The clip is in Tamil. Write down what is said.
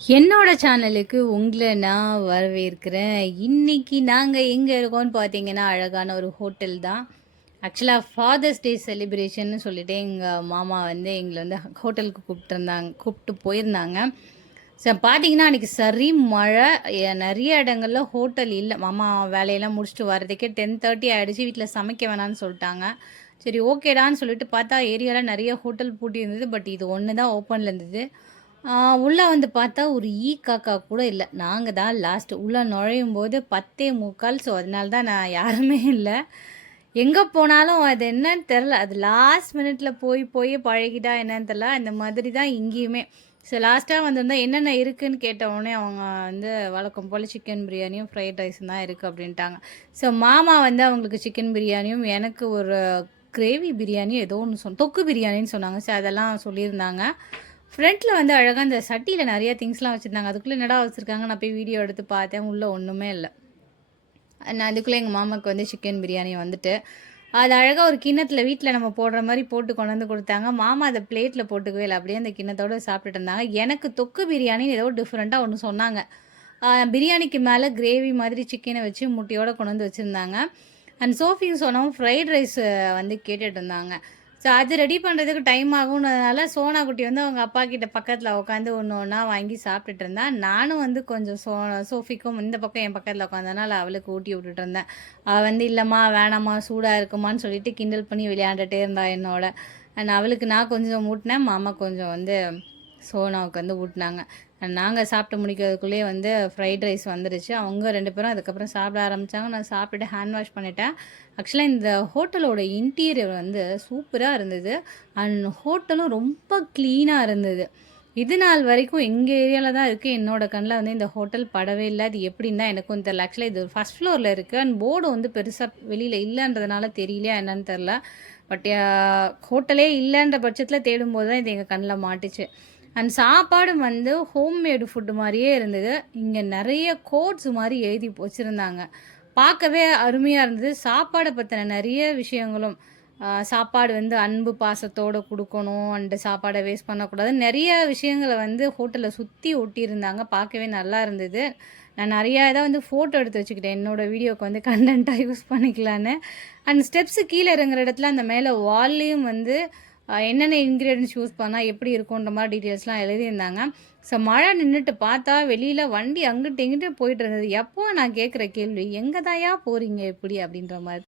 என்னோட சேனலுக்கு உங்கள நான் வரவேற்கிறேன். இன்னைக்கு நாங்க எங்க இருக்கோம்னு பார்த்தீங்கன்னா, அழகான ஒரு ஹோட்டல் தான். ஆக்சுவலா ஃபாதர்ஸ் டே செலிப்ரேஷன்னு சொல்லிட்டு எங்க மாமா வந்து எங்கள வந்து ஹோட்டலுக்கு கூப்பிட்டு போயிருந்தாங்க. பார்த்தீங்கன்னா, அன்னைக்கு சரி மழை. நெறைய இடங்கள்ல ஹோட்டல் இல்ல. மாமா வேலையெல்லாம் முடிச்சுட்டு வரதுக்கே 10:30 ஆயிடுச்சு. வீட்ல சமைக்க வேணான்னு சொல்ட்டாங்க. சரி ஓகேடான்னு சொல்லிட்டு பார்த்தா, ஏரியால நெறைய ஹோட்டல் பூட்டி இருந்தது. பட் இது ஒண்ணு தான் ஓப்பன்ல இருந்தது. ஆ உள்ள வந்து பார்த்தா, ஒரு காக்கா கூட இல்ல. நாங்க தான் லாஸ்ட். உள்ள நுழையும்போது 10:45. ஸோ, அதனால தான் நான் யாருமே இல்ல. எங்க போனாலும் அது என்னன்னு தெரியல. அது லாஸ்ட் மினிட்ல போய் போய் பழகிட்டா என்னன்னு தெரியல. இந்த மாதிரி தான் இங்கேயுமே. ஸோ, லாஸ்ட்டா வந்திருந்தா என்னென்ன இருக்குன்னு கேட்ட உடனே அவங்க வந்து வழக்கம் போல சிக்கன் பிரியாணியும், ஃப்ரைட் ரைஸும் தான் இருக்கு அப்படின்ட்டாங்க. ஸோ, மாமா வந்து அவங்களுக்கு சிக்கன் பிரியாணியும், எனக்கு ஒரு கிரேவி பிரியாணியும் ஏதோ ஒண்ணு தொக்கு பிரியாணின்னு சொன்னாங்க. ஸோ, அதெல்லாம் சொல்லியிருந்தாங்க. ஃப்ரண்ட்ல வந்து அழகா அந்த சட்டியில நெறைய திங்ஸ்லாம் வச்சிருந்தாங்க. அதுக்குள்ள என்னடா வச்சிருக்காங்க? நான் போய் வீடியோ எடுத்து பார்த்தேன். உள்ள ஒண்ணுமே இல்ல. நான் அதுக்குள்ள எங்க மாமாக்கு வந்து சிக்கன் பிரியாணி வந்துட்டு, அது அழகா ஒரு கிண்ணத்துல வீட்ல நம்ம போடுற மாரி போட்டு கொண்டு வந்து குடுத்தாங்க. மாமா அத பிளேட்ல போட்டுக்கவே இல்ல. அப்படியே அந்த கிண்ணத்தோட சாப்பிட்டுட்டு இருந்தாங்க. எனக்கு தொக்கு பிரியாணின்னு ஏதோ டிஃபரெண்ட்டா ஒண்ணு சொன்னாங்க. பிரியாணிக்கு மேல கிரேவி மாதிரி சிக்கன வச்சு முட்டையோட கொண்டு வந்து வச்சிருந்தாங்க. அண்ட் சோஃபியும் சொன்னவும் ஃப்ரைட் ரைஸ் வந்து கேட்டுட்டு இருந்தாங்க. ஸோ அது ரெடி பண்ணுறதுக்கு டைம் ஆகும்ன்றதுனால சோனா குட்டி வந்து அவங்க அப்பா கிட்ட பக்கத்தில் உட்காந்து ஒன்று ஒன்றா வாங்கி சாப்பிட்டுட்டு இருந்தா. நானும் வந்து கொஞ்சம் சோஃபிக்கும் இந்த பக்கம் என் பக்கத்தில் உட்காந்தனால அவளுக்கு ஊட்டி விட்டுட்டு இருந்தேன். அவள் வந்து இல்லைம்மா வேணாம்மா சூடாக இருக்குமான்னு சொல்லிட்டு கிண்டல் பண்ணி விளையாண்டுட்டே இருந்தா என்னோட. அண்ட் அவளுக்கு நான் கொஞ்சம் ஊட்டினேன். மாமா கொஞ்சம் வந்து சோனாவுக்கு வந்து ஊட்டினாங்க. நாங்கள் சாப்பிட்டு முடிக்கிறதுக்குள்ளேயே வந்து ஃப்ரைட் ரைஸ் வந்துருச்சு. அவங்க 2 பேரும் அதுக்கப்புறம் சாப்பிட ஆரம்பித்தாங்க. நான் சாப்பிட்டுட்டு ஹேண்ட் வாஷ் பண்ணிட்டேன். ஆக்சுவலாக இந்த ஹோட்டலோட இன்டீரியர் வந்து சூப்பராக இருந்தது. அண்ட் ஹோட்டலும் ரொம்ப க்ளீனாக இருந்தது. இது நாள் வரைக்கும் எங்கள் ஏரியாவில் தான் இருக்குது. என்னோட கண்ணில் வந்து இந்த ஹோட்டல் படவே இல்லை. அது எப்படின்னு தான் எனக்கும் தெரியல. ஆக்சுவலாக இது ஃபஸ்ட் ஃப்ளோரில் இருக்குது. அண்ட் போர்டு வந்து பெருசாக வெளியில் இல்லைன்றதுனால தெரியலையா என்னன்னு தெரில. பட் ஹோட்டலே இல்லைன்ற பட்சத்தில் தேடும்போது தான் இது எங்கள் கண்ணில் மாட்டுச்சு. அண்ட் சாப்பாடு வந்து ஹோம்மேடு ஃபுட்டு மாரியே இருந்தது. இங்க நெறைய கோட்ஸ் மாரி எழுதி வச்சிருந்தாங்க. பார்க்கவே அருமையா இருந்தது. சாப்பாட பத்தின நெறைய விஷயங்களும், சாப்பாடு வந்து அன்பு, பாசத்தோட குடுக்கணும். அண்ட் சாப்பாட வேஸ்ட் பண்ணக்கூடாது. நெறைய விஷயங்கள வந்து ஹோட்டல்ல சுத்தி ஒட்டியிருந்தாங்க. பார்க்கவே நல்லா இருந்தது. நான் நெறையா இத வந்து ஃபோட்டோ எடுத்து வச்சுக்கிட்டேன். என்னோட வீடியோக்கு வந்து கன்டென்ட்டா யூஸ் பண்ணிக்கலான்னு. அண்ட் ஸ்டெப்ஸ் கீழ இறங்குற இடத்துல அந்த மேல வால்லயும் வந்து என்னென்ன இன்கிரீடியன்ட்ஸ் யூஸ் பண்ணா எப்படி இருக்குன்ற மாரி டீட்டெயில்ஸ்லாம் எழுதியிருந்தாங்க. ஸோ மழை நின்னுட்டு பார்த்தா வெளியில வண்டி அங்கிட்டு, இங்கிட்டு போயிட்டு இருந்தது. எப்போ நான் கேட்குற கேள்வி, "எங்க தான்யா போறீங்க இப்படி?" அப்படின்ற மாரி.